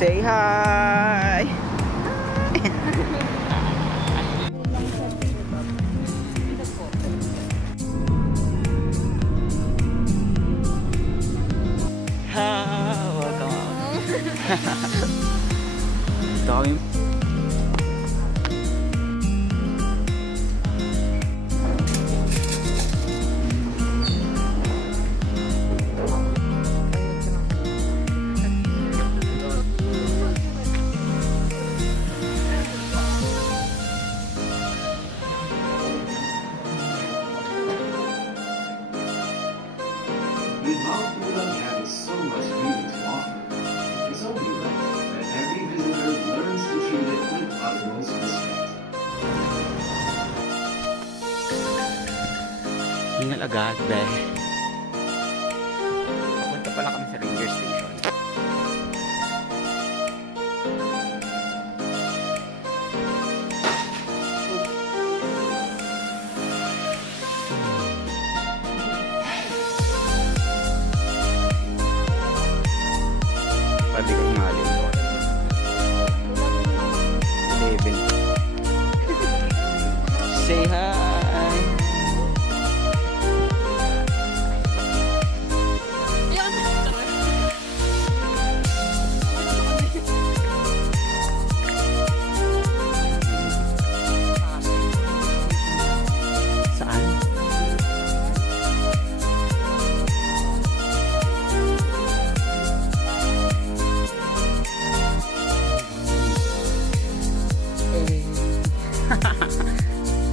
Say hi! Welcome. Dami. Hingal agad, be. Papunta pala kami sa Ranger Station. Pwede kang mahalin ko. 11. Say hi!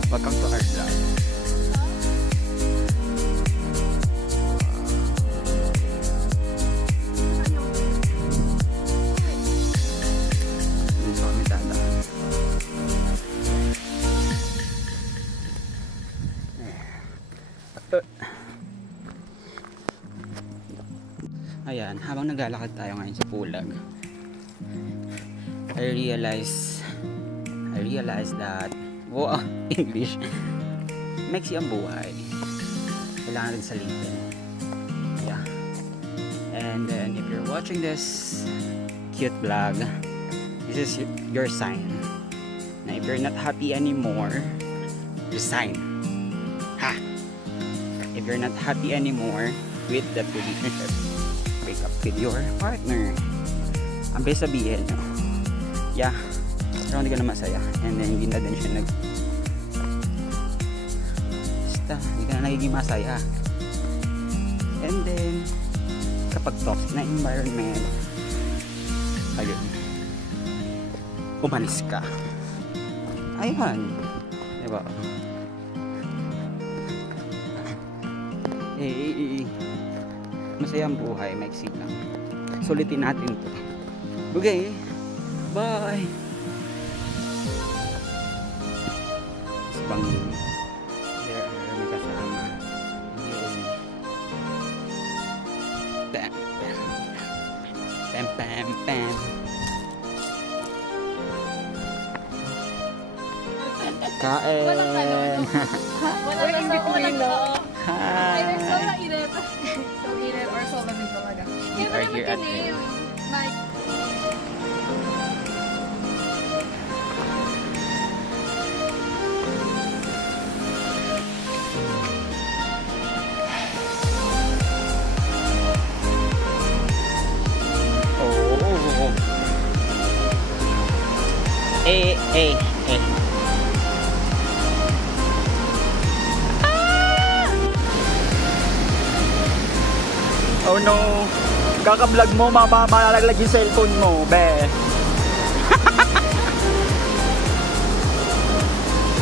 Welcome to our vlog. Dito kami dadaan. Ayan, habang naglalakad tayo ngayon sa Pulag, I realized that wow, English makes ang buhay. Kailangan rin salitin. Yeah. And then if you're watching this cute vlog, this is your sign. Na if you're not happy anymore, resign. Ha! If you're not happy anymore with that relationship, break up with your partner. Ang best sabihin, no? Yeah. Pero hindi ka na masaya. And then hindi na din siya hindi ka na nagiging masaya. And then kapag toxic na environment, ayun, umalis ka. Ayun, diba? Masaya ang buhay, maiksi lang. Sulitin natin to. Okay, bye. Bangin. There, may kasama. Yun. Pam, pam. Pam, pam, pam. Kain. Walang ano. Walang Hi. Either sobrang init. So init or sobrang lamig talaga. We are here at the eh. Ah! Oh no. Kaka-vlog mo, malalaglag yung cellphone mo, be.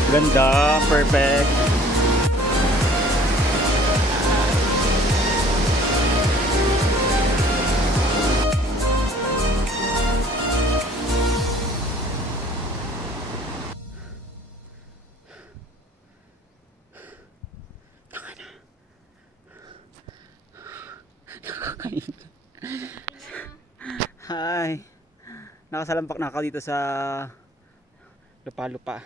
Ganda, perfect. Hi. Nakasalampak na ako dito sa lupa-lupa.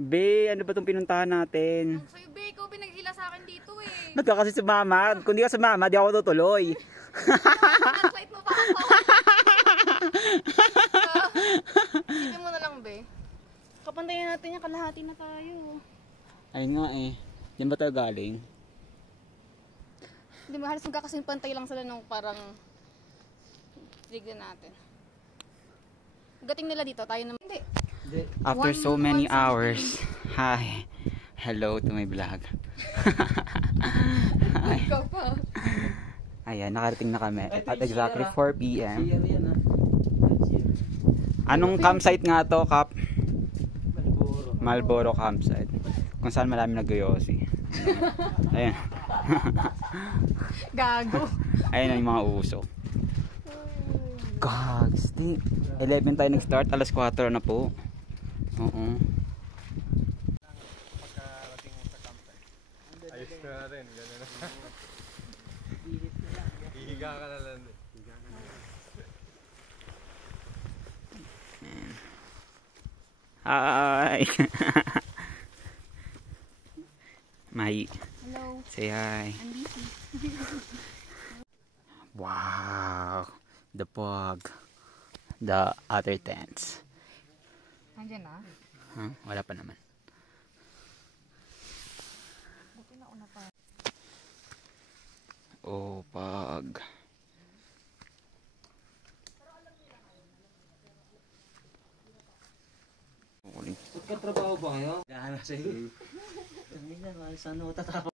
Be, ano ba itong pinuntahan natin? Sa'yo, Be, ikaw pinaghila sa akin dito eh. Ba't ka kasi sumama? Kung di ka sumama, di ako tutuloy. Nag-flight mo pa ako. Isipin mo na lang, be. Kapantayan natin yung kalahati na tayo. Ayun nga eh. Diyan ba tayo galing? Hindi mo, halos magkakasing pantay lang sila nung parang tignan natin. Gating nila dito, tayo naman. Hindi. After so many hours. Hi. Hello to my vlog. Hi. Ikaw pa. Ayan, nakarating na kami. At exactly 4 p.m. Yan, Anong campsite nga to, Kap? Marlboro campsite. Kung saan marami nag-yosi. Ayan. Gago. Ayan yung mga usok. Gags. 11 tayo nag-start. Alas 4 na po. Oo. Pagkarating mo sa campsite. Ayos ka na rin. Gano'n na. Hihiga ka na lang. Hi. Mai. Hello. Say hi. I'm busy. Wow. The fog. The other tents. Nandiyan na. Huh? Wala pa naman. Buti na una pa. Oh, pag. Magkatrabaho ba kayo? Gana sa'yo. Hindi na, saan ako tatapos?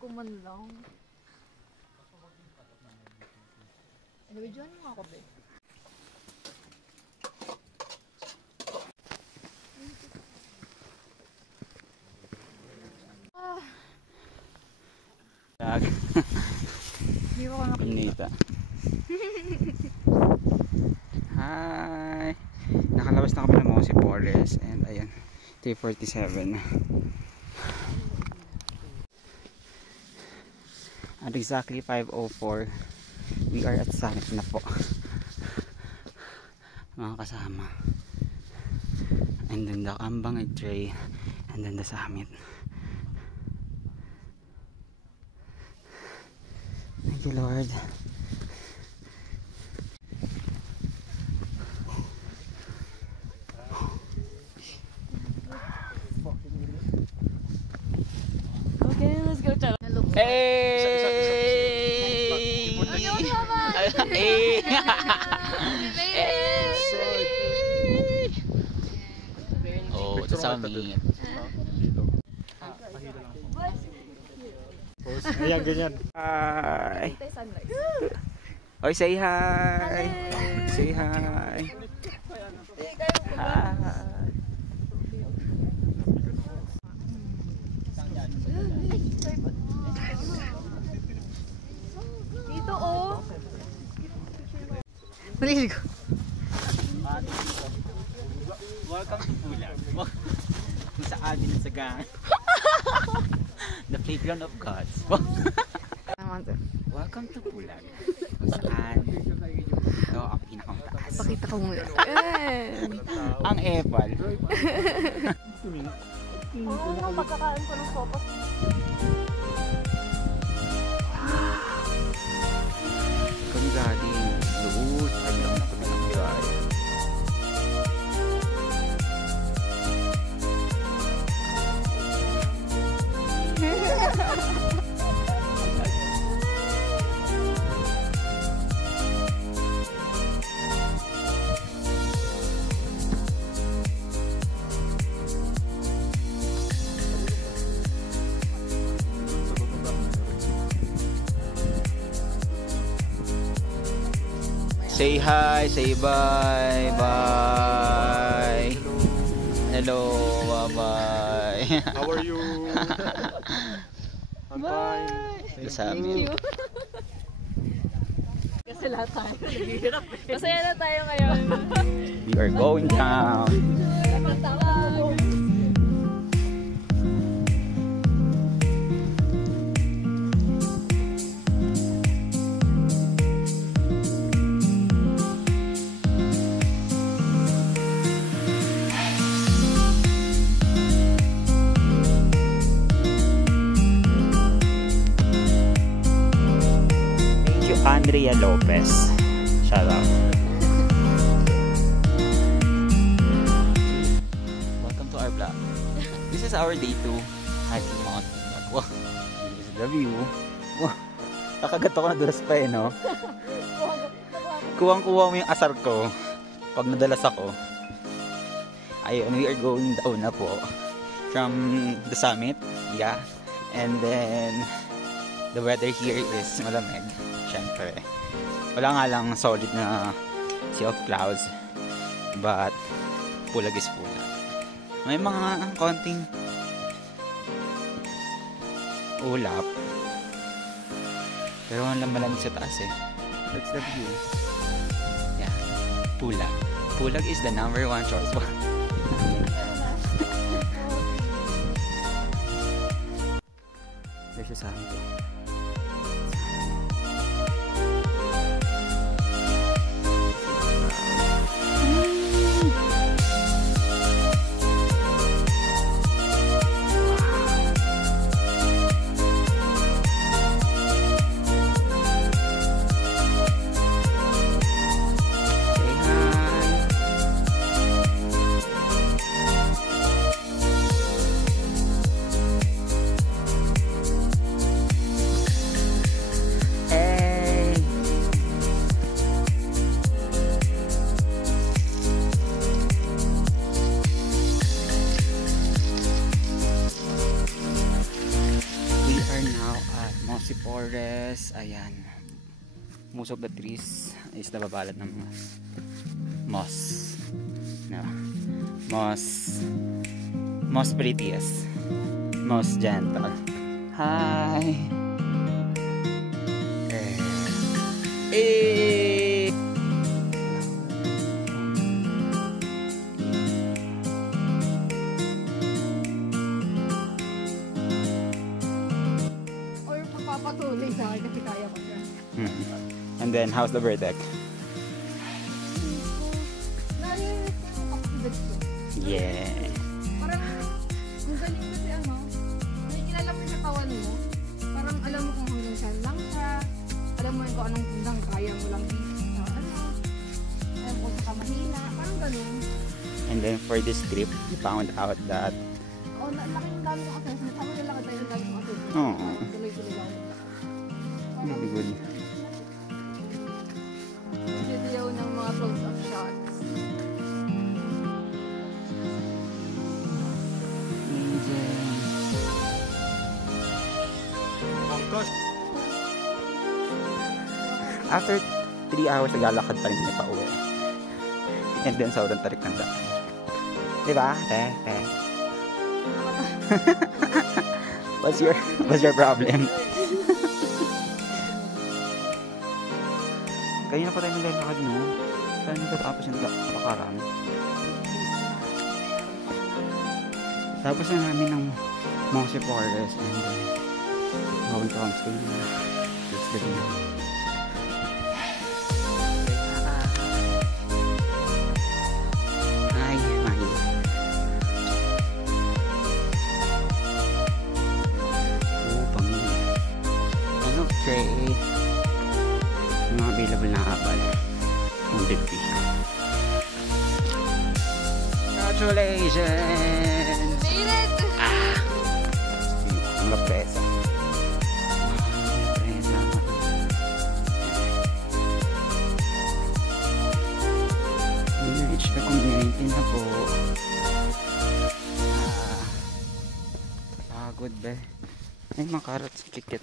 Kuman lang. Anyway, Johnny mo ako, be. Lag. Hindi ko makakita. Pinita. Hi. Nakalabas na kami ng Mosi Forest. And ayan. 3:47. At exactly 5:04. We are at summit na po. Mga kasama. And then the Ambang Trail. And then the summit. Thank you, Lord. Okay, let's go, Charo. Hello. Hey! Ayun naman! Hey! Oh, it's a summit. Ayan, ganyan. Hi! Tay sunrise. Oy, say hi! Say hi! Hi! Dito, oh. Maliligo. Welcome to Bulag. Kung saan din sa gang. The playground of gods. Welcome to Bulag. Kung saan ito ang pinakamataas. Pakita ko muna. Ang epal. Oo, nga pagkakain ko ng sopas. Kami galing luhut. Kami lang na kami ng gaya. Say hi, say bye, bye. Hello, bye bye. How are you? I'm fine. Thank you. Kasi lahat tayo naghihirap eh. Masaya na tayo ngayon. We are going down. Pagtawag. Rhea Lopez. Shout out. Welcome to our vlog. This is our day 2 hiking mountain. Wow, this is the view. Wow, nakagat ako, nadulas pa no? Kuwang-kuwa mo yung asar ko pag nadalas ako. Ayun, we are going down na po from the summit. Yeah. And then the weather here is malamig. Syempre. Wala nga lang solid na sea of clouds. But pulag is pulag. May mga konting ulap. Pero ang malamig sa taas eh. That's the view. Yeah. Pulag. Pulag is the number 1 choice. There's sa amin. Forest, ayan. Most of the trees is nababalad ng mga moss. No. Moss prettiest. Moss gentle. Hi. Eh. Papatuloy sa akin kasi kaya ko siya. And then, how's the bird deck? Narinig ko yung kapatid ko. Yeah. Parang, ang galing kasi may kilala mo sa katawan mo. Parang alam mo kung hanggang saan lang siya. Alam mo kung anong tindang kaya mo lang dito. Alam mo kung sa kamahina. Parang ganun. And then, for this trip, you found out that laking dami ko kasi. Sabi nila ka tayo ng dami mga tubig. Oo. Tuloy-tuloy lang. Very good. Video ng mga close-up shots. After 3 hours, naglalakad pa rin niya pa uwi. And then, sobrang tarik ng daan. Diba? What's your problem? Kanina pa tayo naglalakad, no? Saan nagtatapos yung lakaran? Tapos na namin ng Mossy Forest and going to homestay na. That's the view. Hi, Mahi. Oh, pangin. Ano, tray. Mga available na kapal. 150. Congratulations! Made it! Mga presa. Na-reach the community na po. Pagod ba? Ay, mga carrots. Kikit.